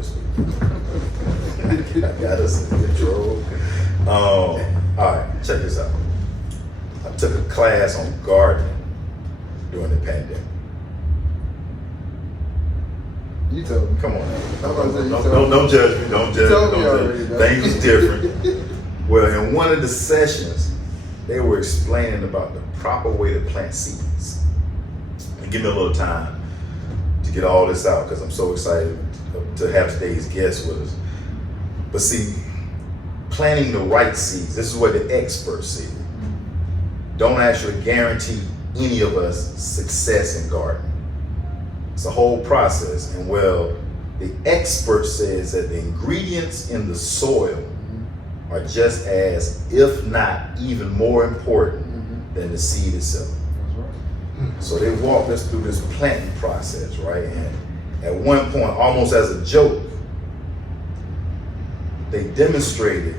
this week. I got us in control. All right, check this out. I took a class on gardening during the pandemic. You told me. Come on. Don't judge me. Don't judge me. Already, things was different. Well, in one of the sessions, they were explaining about the proper way to plant seeds. And give me a little time to get all this out because I'm so excited to have today's guest with us. But see, planting the right seeds, this is what the experts say, don't actually guarantee any of us success in gardening. It's a whole process, and well, the expert says that the ingredients in the soil are just as, if not even more important than the seed itself. That's right. So they walked us through this planting process, right? And at one point, almost as a joke, they demonstrated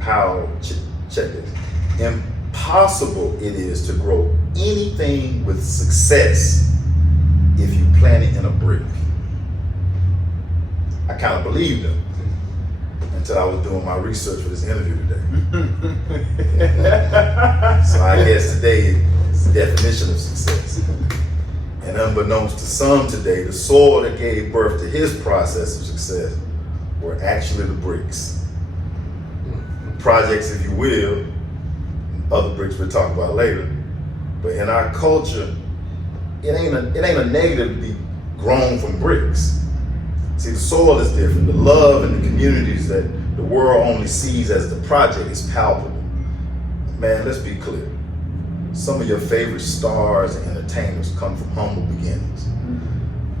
how, check this, impossible it is to grow anything with success if you plant it in a brick. I kind of believed them until I was doing my research for this interview today. So I guess today is the definition of success. And unbeknownst to some today, the soil that gave birth to his process of success were actually the bricks. Projects, if you will, other bricks we'll talk about later. But in our culture, it ain't a negative to be grown from bricks. See, the soil is different. The love and the communities that the world only sees as the project is palpable. Man, let's be clear. Some of your favorite stars and entertainers come from humble beginnings.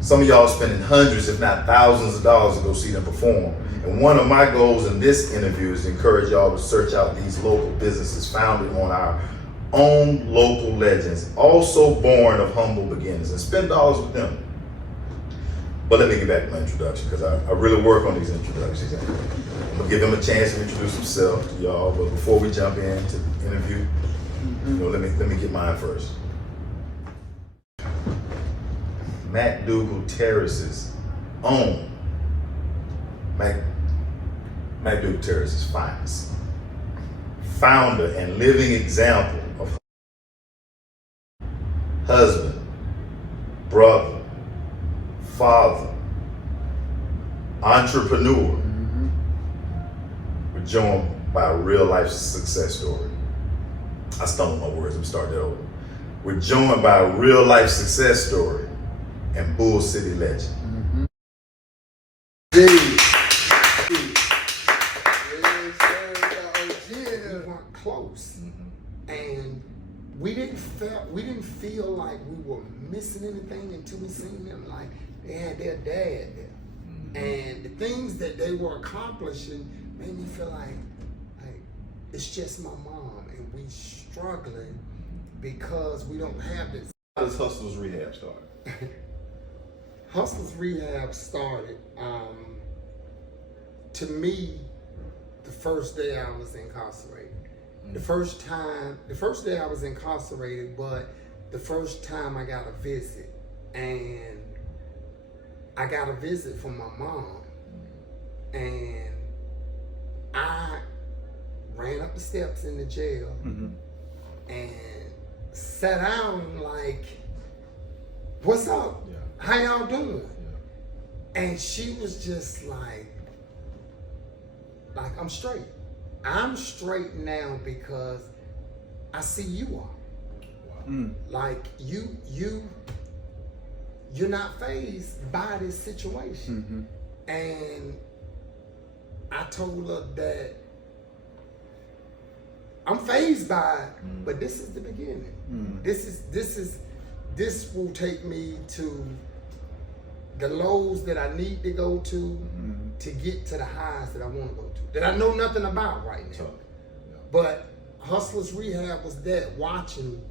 Some of y'all spending hundreds, if not thousands of dollars to go see them perform. And one of my goals in this interview is to encourage y'all to search out these local businesses founded on our own local legends, also born of humble beginnings, and spend dollars with them. But let me get back to my introduction because I really work on these introductions. I'm gonna give them a chance to introduce himself to y'all, but before we jump into the interview, let me get mine first. McDougal Terrace's own McDougal Terrace's finest, founder and living example of husband, brother, father, entrepreneur. We're joined by a real life success story. I stumbled my words, I'm starting that over. We're joined by a real life success story and Bull City legend. We weren't close, and we didn't feel like we were missing anything until we seen them. Like they had their dad there, and the things that they were accomplishing made me feel like it's just my mom, and we struggling because we don't have this. How does Hustlers Rehab start? Hustlers Rehab started, to me, the first day I was incarcerated. The first day I was incarcerated, but the first time I got a visit. And I got a visit from my mom. And I ran up the steps in the jail and sat down like, what's up? Yeah. How y'all doing? Yeah. And she was just like I'm straight. I'm straight now because I see you are. Like you're not fazed by this situation. And I told her that I'm fazed by it, but this is the beginning. This will take me to the lows that I need to go to get to the highs that I want to go to, that I know nothing about right now. But Hustlers Rehab was that, watching,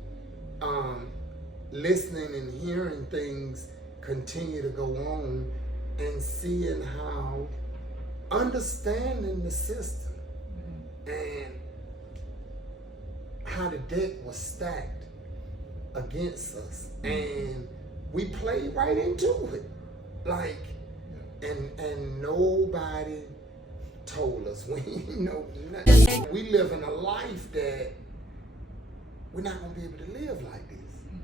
listening and hearing things continue to go on and seeing how, understanding the system and how the deck was stacked against us. And we played right into it. Like, and nobody told us. We know nothing. We live in a life that we're not gonna be able to live like this.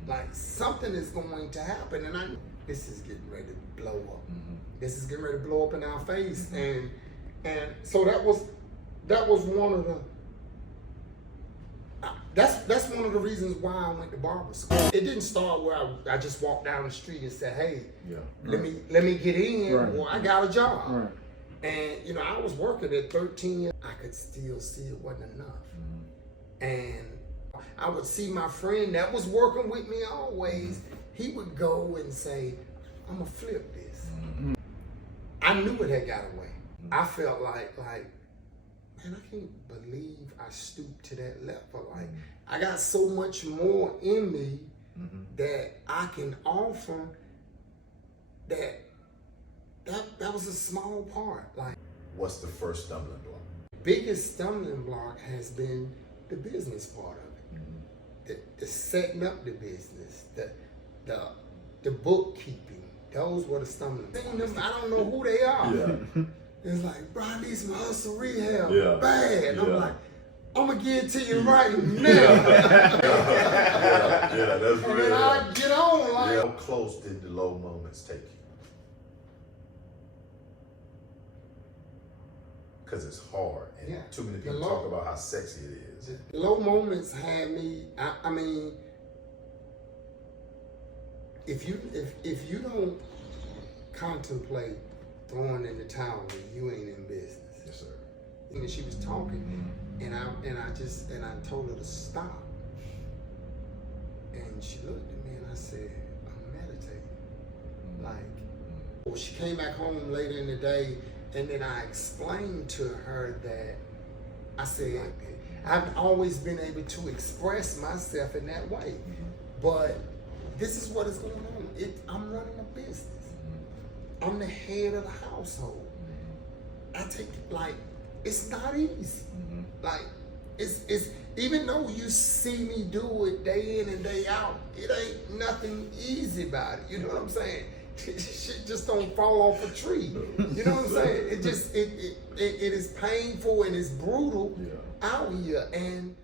Like something is going to happen, and this is getting ready to blow up. This is getting ready to blow up in our face, and so that was one of the. That's one of the reasons why I went to barber school. It didn't start where I just walked down the street and said, "Hey, let me get in," or I got a job. Right. And you know, I was working at 13. I could still see it wasn't enough, and I would see my friend that was working with me always. He would go and say, "I'm gonna flip this." I knew it had got away. I felt like, man, I can't believe I stooped to that level. Like, I got so much more in me that I can offer. That was a small part. Like, What's the first stumbling block? biggest stumbling block has been the business part of it. The setting up the business, the bookkeeping. Those were the stumbling blocks. I don't know who they are. Yeah. It's like, bro, I need some hustle rehab. Yeah. Bad. Yeah. I'm like, I'm gonna give it to you right now. Yeah, that's And real. then I get on like, How close did the low moments take you? Because it's hard, and Yeah. too many The people low- talk about how sexy it is. low moments had me. I mean, if you don't contemplate throwing in the towel, you ain't in business. Yes, sir. And she was talking, and I told her to stop. And she looked at me and I said, I'm meditating. Well, she came back home later in the day, and then I explained to her that I said, I've always been able to express myself in that way, but this is what is going on. I'm running a business. I'm the head of the household. I take it's not easy. Like it's even though you see me do it day in and day out, it ain't nothing easy about it. You know what I'm saying? Shit just don't fall off a tree. You know what I'm saying? It just it is painful and it's brutal out here, and